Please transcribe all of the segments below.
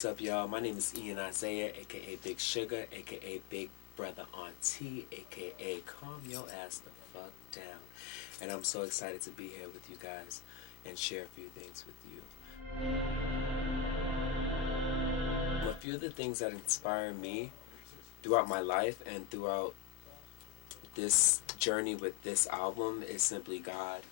What's up, y'all? My name is Ian Isiah, aka Big Sugar, aka Big Brother on T, aka Calm Your Ass the Fuck Down. And I'm so excited to be here with you guys and share a few things with you. A few of the things that inspire me throughout my life and throughout this journey with this album is simply God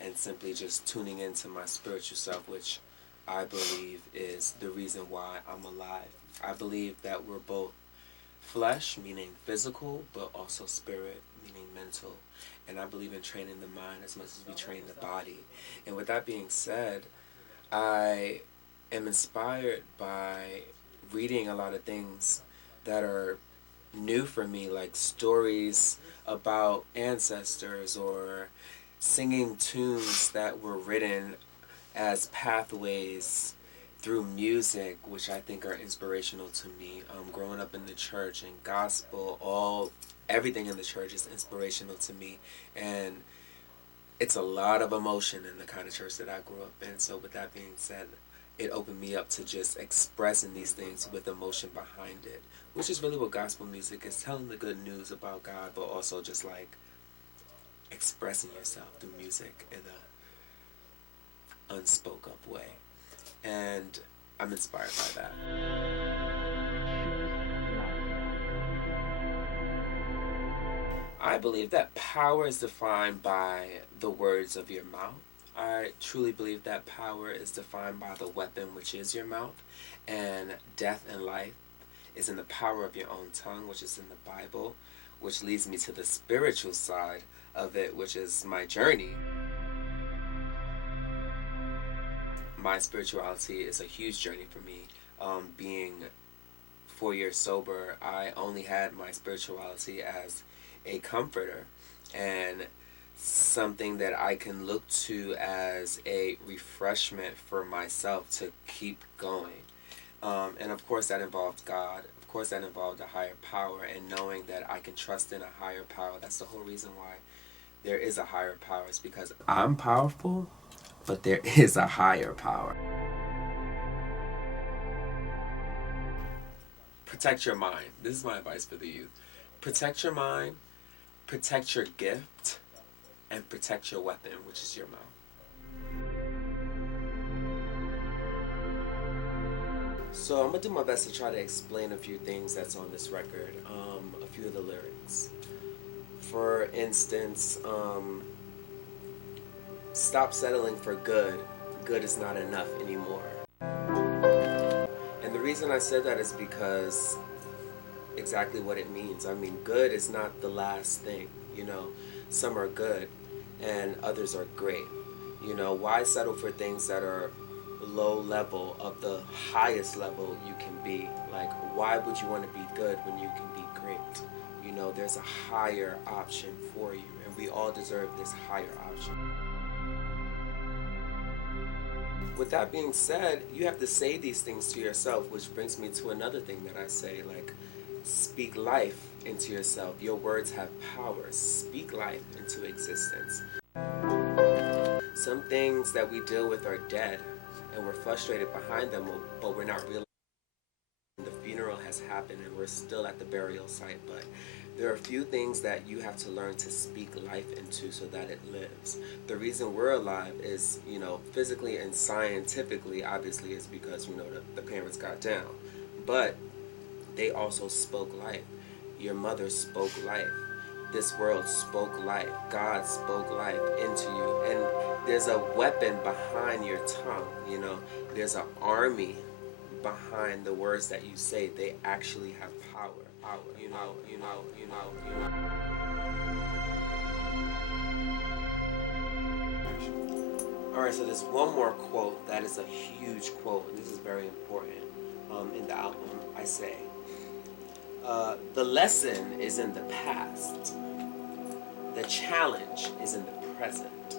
and simply just tuning into my spiritual self, which I believe is the reason why I'm alive. I believe that we're both flesh, meaning physical, but also spirit, meaning mental. And I believe in training the mind as much as we train the body. And with that being said, I am inspired by reading a lot of things that are new for me, like stories about ancestors or singing tunes that were written as pathways through music, which I think are inspirational to me. Growing up in the church and gospel, everything in the church is inspirational to me, and it's a lot of emotion in the kind of church that I grew up in. So with that being said, it opened me up to just expressing these things with emotion behind it, which is really what gospel music is, telling the good news about God, but also just like expressing yourself through music in a unspoke up way. And I'm inspired by that. I believe that power is defined by the words of your mouth. I truly believe that power is defined by the weapon, which is your mouth. And death and life is in the power of your own tongue, which is in the Bible, which leads me to the spiritual side of it, which is my journey. My spirituality is a huge journey for me. Being 4 years sober, I only had my spirituality as a comforter and something that I can look to as a refreshment for myself to keep going. And of course, that involved God. Of course, that involved a higher power and knowing that I can trust in a higher power. That's the whole reason why there is a higher power. It's because I'm powerful, but there is a higher power. Protect your mind. This is my advice for the youth. Protect your mind, protect your gift, and protect your weapon, which is your mouth. So I'm gonna do my best to try to explain a few things that's on this record, a few of the lyrics. For instance, stop settling for good. Good is not enough anymore. And the reason I said that is because exactly what it means. I mean, good is not the last thing. Some are good and others are great. Why settle for things that are low level of the highest level you can be? Like, why would you want to be good when you can be great? There's a higher option for you, and we all deserve this higher option. With that being said, you have to say these things to yourself, which brings me to another thing that I say, like, speak life into yourself. Your words have power. Speak life into existence. Some things that we deal with are dead, and we're frustrated behind them, but we're not realizing the funeral has happened and we're still at the burial site. But there are a few things that you have to learn to speak life into so that it lives. The reason we're alive is, physically and scientifically, obviously, is because, the parents got down. But they also spoke life. Your mother spoke life. This world spoke life. God spoke life into you. And there's a weapon behind your tongue, There's an army behind the words that you say. They actually have power. Alright, so there's one more quote that is a huge quote, and this is very important in the album. I say, the lesson is in the past. The challenge is in the present.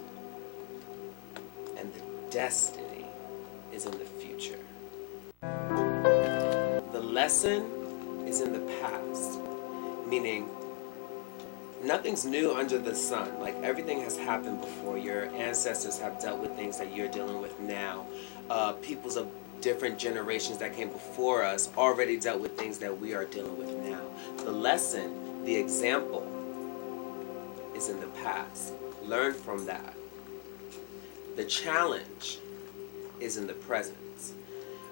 And the destiny is in the future. The lesson is in the past, meaning nothing's new under the sun. Like, everything has happened before. Your ancestors have dealt with things that you're dealing with now. People's different generations that came before us already dealt with things that we are dealing with now. The lesson, the example, is in the past. Learn from that. The challenge is in the present.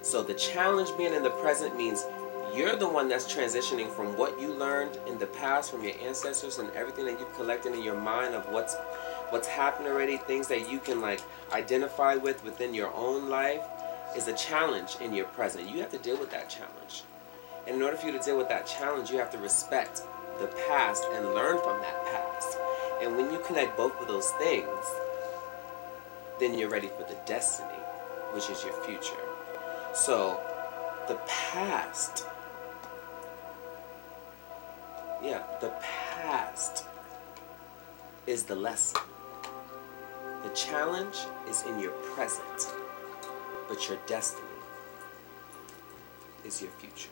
So the challenge being in the present means you're the one that's transitioning from what you learned in the past from your ancestors and everything that you've collected in your mind of what's happened already, things that you can like identify with within your own life is a challenge in your present. You have to deal with that challenge. And in order for you to deal with that challenge, you have to respect the past and learn from that past. And when you connect both of those things, then you're ready for the destiny, which is your future. So the past, the past is the lesson. The challenge is in your present, but your destiny is your future.